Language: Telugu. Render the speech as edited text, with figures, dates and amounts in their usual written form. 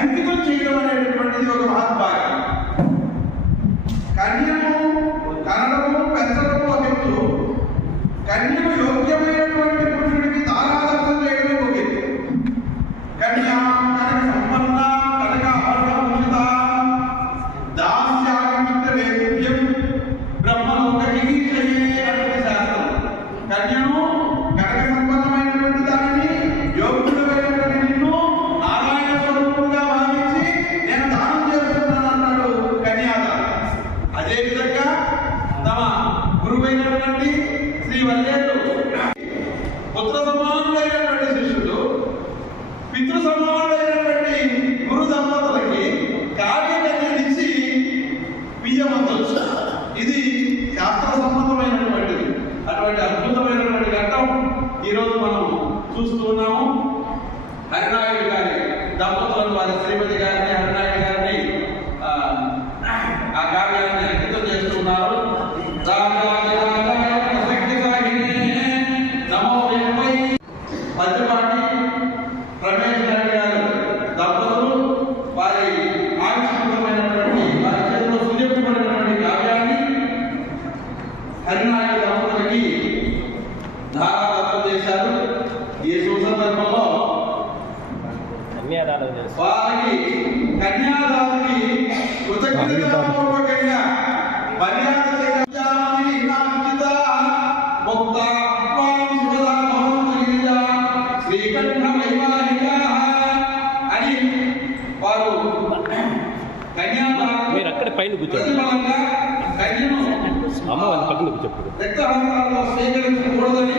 అంకితం చేయడం అనేటటువంటిది ఒక మహత్భాగ్యం. కన్యను కనడము పెంచడము ఒక ఎత్తు, కన్యను యోగ్యమైనటువంటి పురుషుడికి దారాదత్తం చేయడం ఒక ఎత్తు. కన్య కనక సంపన్న కనక అపరిమిత దాస్యానిమిత్త వేద్యం బ్రహ్మలోక జిగీషయే అటువంటి శాస్త్రం. కన్యను కనక సంపన్నమైనటువంటి దానిని యోగ్యుడమైనటువంటి నిన్ను నారాయణ స్వరూపుడుగా భావించి నేను దానం చేస్తున్నాను అన్నాడు కన్యాదానం. అదేవిధంగా తమ గురువైనటువంటి శ్రీ వల్లేరు పుత్ర సమానులైనటువంటి శిష్యుడు పితృ సమానులైనటువంటి గురు దంపతులకి కార్యకన్యనిచ్చి బియ్యమంతొచ్చు. ఇది శాస్త్ర సమ్మతమైనటువంటిది. అటువంటి అద్భుతమైనటువంటి ఘట్టం ఈరోజు మనం చూస్తూ ఉన్నాము. హరినాయుడు గారి దంపతులను వారి శ్రీమతి గారిని హరినాయుడు గారిని ఆ కార్యాన్ని అంకితం చేస్తున్నారు. పద్యపాటి రమేష్ నాయుడు గారు దంపతులు వారి ఆవిష్కృతమైనటువంటి వారి చేతిలో సూచింపబడినటువంటి కావ్యాన్ని హరినాయుడు దంపతులకి ధారాదత్తం చేశారు. ఈ సందర్భంలో వారికి కన్యాదానికి కృతజ్ఞతాపూర్వకంగా మర్యాద శ్రీకంఠ వైవాహిక అని వారు కన్యాదానం పైన ప్రతిఫలంగా కన్యను అమ్మ వాళ్ళ పక్కన కూర్చోప్పుడు రక్తహస్తాలతో స్వీకరించకూడదని